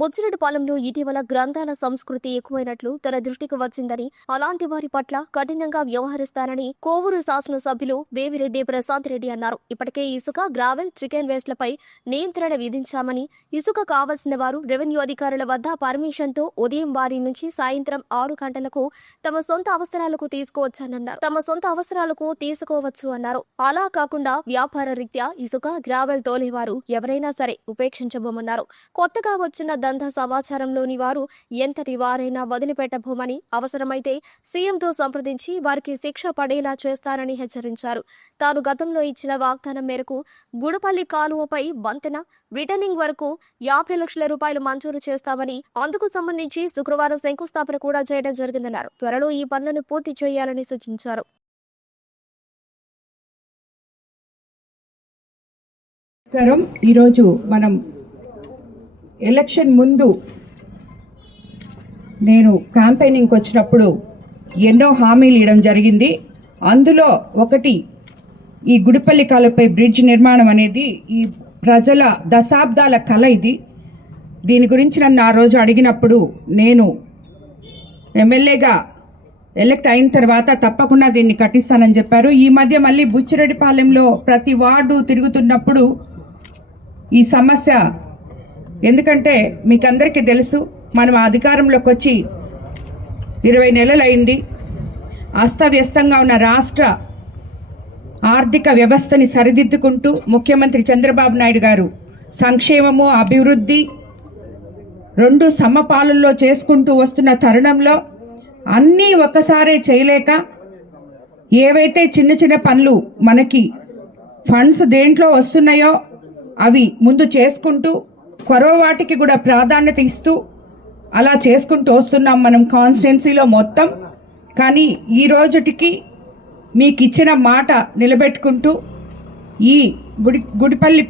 బుచ్చిరెడ్డిపాలెంలో ఇటీవల గ్రంథాల సంస్కృతి ఎక్కువైనట్లు తన దృష్టికి వచ్చిందని, అలాంటి వారి పట్ల కఠినంగా వ్యవహరిస్తారని కోవూరు శాసనసభ్యులు వేమిరెడ్డి ప్రశాంత్ రెడ్డి అన్నారు. ఇప్పటికే ఇసుక, గ్రావెల్, చికెన్ వేస్ట్లపై నియంత్రణ విధించామని, ఇసుక కావాల్సిన వారు రెవెన్యూ అధికారుల వద్ద పర్మిషన్తో ఉదయం 8 నుంచి సాయంత్రం 6 గంటలకు తమ సొంత అవసరాలకు తీసుకోవచ్చు అన్నారు. అలా కాకుండా వ్యాపార రీత్యా ఇసుక, గ్రావెల్ తోలేవారు ఎవరైనా సరే ఉపేక్షించబోమన్నారు. కొత్తగా వచ్చిన దందా సమాచారంలోని వారు ఎంతటి వారైనా వదిలిపెట్టబోమని, అవసరమైతే సీఎంతో సంప్రదించి వారికి శిక్ష పడేలా చేస్తారని హెచ్చరించారు. తాను గతంలో ఇచ్చిన వాగ్దానం మేరకు గుడపల్లి కాలువపై వంతెన రిటర్నింగ్ వరకు 50 లక్షల రూపాయలు మంజూరు చేస్తామని, అందుకు సంబంధించి శుక్రవారం శంకుస్థాపన కూడా చేయడం జరిగిందన్నారు. త్వరలో ఈ పనులను పూర్తి చేయాలని సూచించారు. ఈరోజు మనం ఎలక్షన్ ముందు నేను క్యాంపెయినింగ్కి వచ్చినప్పుడు ఎన్నో హామీలు ఇవ్వడం జరిగింది. అందులో ఒకటి ఈ గుడిపల్లి కాలువపై బ్రిడ్జ్ నిర్మాణం అనేది ఈ ప్రజల దశాబ్దాల కళ. దీని గురించి నన్ను ఆ రోజు అడిగినప్పుడు నేను ఎమ్మెల్యేగా ఎలక్ట్ అయిన తర్వాత తప్పకుండా దీన్ని కట్టిస్తానని చెప్పారు. ఈ మధ్య మళ్ళీ బుచ్చిరెడ్డిపాలెంలో ప్రతి వార్డు తిరుగుతున్నప్పుడు ఈ సమస్య, ఎందుకంటే మీకు అందరికీ తెలుసు, మనం అధికారంలోకి వచ్చి 20 నెలలు అయింది. అస్తవ్యస్తంగా ఉన్న రాష్ట్ర ఆర్థిక వ్యవస్థని సరిదిద్దుకుంటూ ముఖ్యమంత్రి చంద్రబాబు నాయుడు గారు సంక్షేమము, అభివృద్ధి రెండు సమపాలనలో చేసుకుంటూ వస్తున్న తరుణంలో అన్నీ ఒక్కసారే చేయలేక ఏవైతే చిన్న చిన్న పనులు మనకి ఫండ్స్ దేంట్లో వస్తున్నాయో అవి ముందు చేసుకుంటూ కొరవ వాటికి కూడా ప్రాధాన్యత ఇస్తూ అలా చేసుకుంటూ వస్తున్నాం మనం కాన్స్టిట్యున్సీలో మొత్తం. కానీ ఈ రోజుటికి మీకు ఇచ్చిన మాట నిలబెట్టుకుంటూ ఈ గుడిపల్లి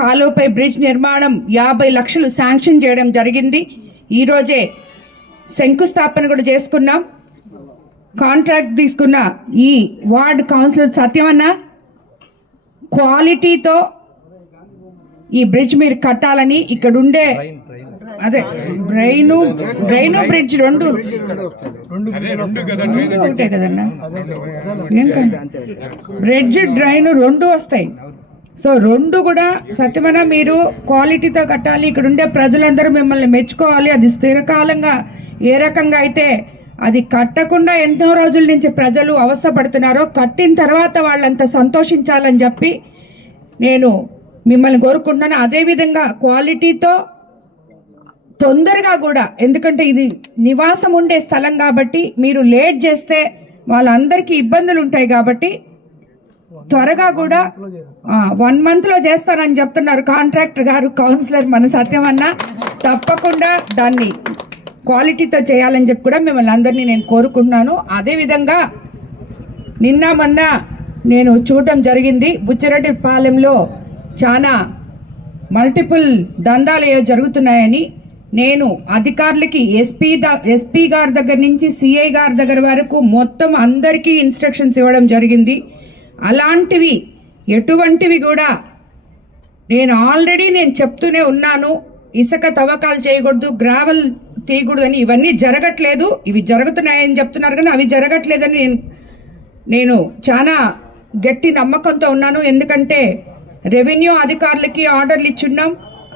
కాలువపై బ్రిడ్జ్ నిర్మాణం 50 లక్షలు శాంక్షన్ చేయడం జరిగింది. ఈరోజే శంకుస్థాపన కూడా చేసుకున్నాం. కాంట్రాక్ట్ తీసుకున్న ఈ వార్డ్ కౌన్సిలర్ సత్యమన్న క్వాలిటీతో ఈ బ్రిడ్జ్ మీరు కట్టాలని, ఇక్కడ ఉండే అదే డ్రైను బ్రిడ్జ్ రెండు ఒకటే కదన్నా, బ్రిడ్జ్ డ్రైన్ రెండు వస్తాయి. సో రెండు కూడా సత్యమన్న మీరు క్వాలిటీతో కట్టాలి. ఇక్కడ ఉండే ప్రజలందరూ మిమ్మల్ని మెచ్చుకోవాలి. అది స్థిరకాలంగా ఏ రకంగా అయితే అది కట్టకుండా ఎంతో రోజుల నుంచి ప్రజలు అవస్థపడుతున్నారో, కట్టిన తర్వాత వాళ్ళంతా సంతోషించాలని చెప్పి నేను మిమ్మల్ని కోరుకుంటున్నాను. అదేవిధంగా క్వాలిటీతో తొందరగా కూడా, ఎందుకంటే ఇది నివాసం ఉండే స్థలం కాబట్టి మీరు లేట్ చేస్తే వాళ్ళందరికీ ఇబ్బందులు ఉంటాయి కాబట్టి త్వరగా కూడా 1 monthలో చేస్తారని చెప్తున్నారు కాంట్రాక్టర్ గారు, కౌన్సిలర్ మన సత్యమన్న. తప్పకుండా దాన్ని క్వాలిటీతో చేయాలని చెప్పి కూడా మిమ్మల్ని అందరినీ నేను కోరుకుంటున్నాను. అదేవిధంగా నిన్న మొన్న నేను చూడటం జరిగింది, బుచ్చిరెడ్డిపాలెంలో చాలా మల్టిపుల్ దందాలు జరుగుతున్నాయని నేను అధికారులకి ఎస్పీ గారి దగ్గర నుంచి సిఐ గారి దగ్గర వరకు మొత్తం అందరికీ ఇన్స్ట్రక్షన్స్ ఇవ్వడం జరిగింది. అలాంటివి ఎటువంటివి కూడా నేను చెప్తూనే ఉన్నాను. ఇసుక తవ్వకాలు చేయకూడదు, గ్రావెల్ తీయకూడదు అని. ఇవన్నీ జరగట్లేదు, ఇవి జరుగుతున్నాయని చెప్తున్నారు కానీ అవి జరగట్లేదని నేను చాలా గట్టి నమ్మకంతో ఉన్నాను. ఎందుకంటే రెవెన్యూ అధికారులకి ఆర్డర్లు ఇచ్చున్నాం.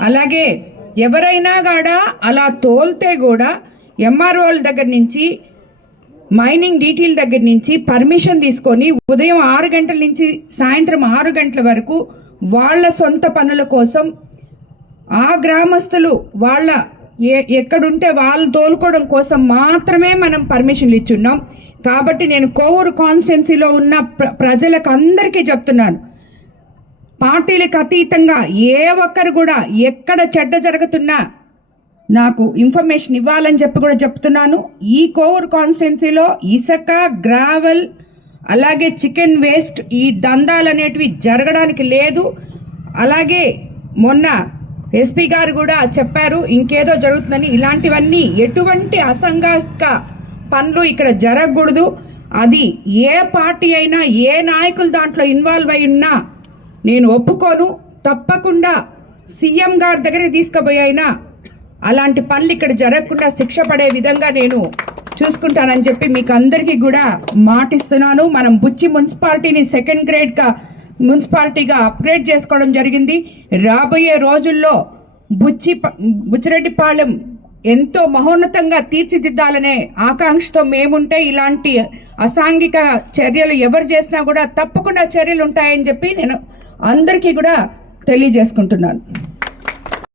అలాగే ఎవరైనా కూడా అలా తోల్తే కూడా ఎంఆర్ఓల దగ్గర నుంచి, మైనింగ్ డీటీల దగ్గర నుంచి పర్మిషన్ తీసుకొని ఉదయం 6 గంటల నుంచి సాయంత్రం 6 గంటల వరకు వాళ్ళ సొంత పనుల కోసం ఆ గ్రామస్తులు వాళ్ళ ఎక్కడుంటే వాళ్ళు తోలుకోవడం కోసం మాత్రమే మనం పర్మిషన్లు ఇచ్చున్నాం. కాబట్టి నేను కోవూరు కాన్స్టిట్యున్సీలో ఉన్న ప్రజలకు అందరికీ చెప్తున్నాను, పార్టీలకు అతీతంగా ఏ ఒక్కరు కూడా ఎక్కడ చెడ్డ జరుగుతున్నా నాకు ఇన్ఫర్మేషన్ ఇవ్వాలని చెప్పి కూడా చెప్తున్నాను. ఈ కోవూరు కాన్స్టిట్యున్సీలో ఇసుక, గ్రావెల్ అలాగే చికెన్ వేస్ట్ ఈ దందాలు అనేటివి జరగడానికి లేదు. అలాగే మొన్న ఎస్పీ గారు కూడా చెప్పారు ఇంకేదో జరుగుతుందని. ఇలాంటివన్నీ ఎటువంటి అసంఘిక పనులు ఇక్కడ జరగకూడదు. అది ఏ పార్టీ అయినా, ఏ నాయకులు దాంట్లో ఇన్వాల్వ్ అయి ఉన్నా నేను ఒప్పుకోను. తప్పకుండా సీఎం గారి దగ్గరికి తీసుకుపోయినా అలాంటి పనులు ఇక్కడ జరగకుండా శిక్ష పడే విధంగా నేను చూసుకుంటానని చెప్పి మీకు అందరికీ కూడా మాటిస్తున్నాను. మనం బుచ్చి మున్సిపాలిటీని సెకండ్ గ్రేడ్గా మున్సిపాలిటీగా అప్గ్రేడ్ చేసుకోవడం జరిగింది. రాబోయే రోజుల్లో బుచ్చిరెడ్డిపాలెం ఎంతో మహోన్నతంగా తీర్చిదిద్దాలనే ఆకాంక్షతో మేముంటే ఇలాంటి అసాంఘిక చర్యలు ఎవరు చేసినా కూడా తప్పకుండా చర్యలు ఉంటాయని చెప్పి నేను అందరికీ కూడా తెలియజేసుకుంటున్నాను.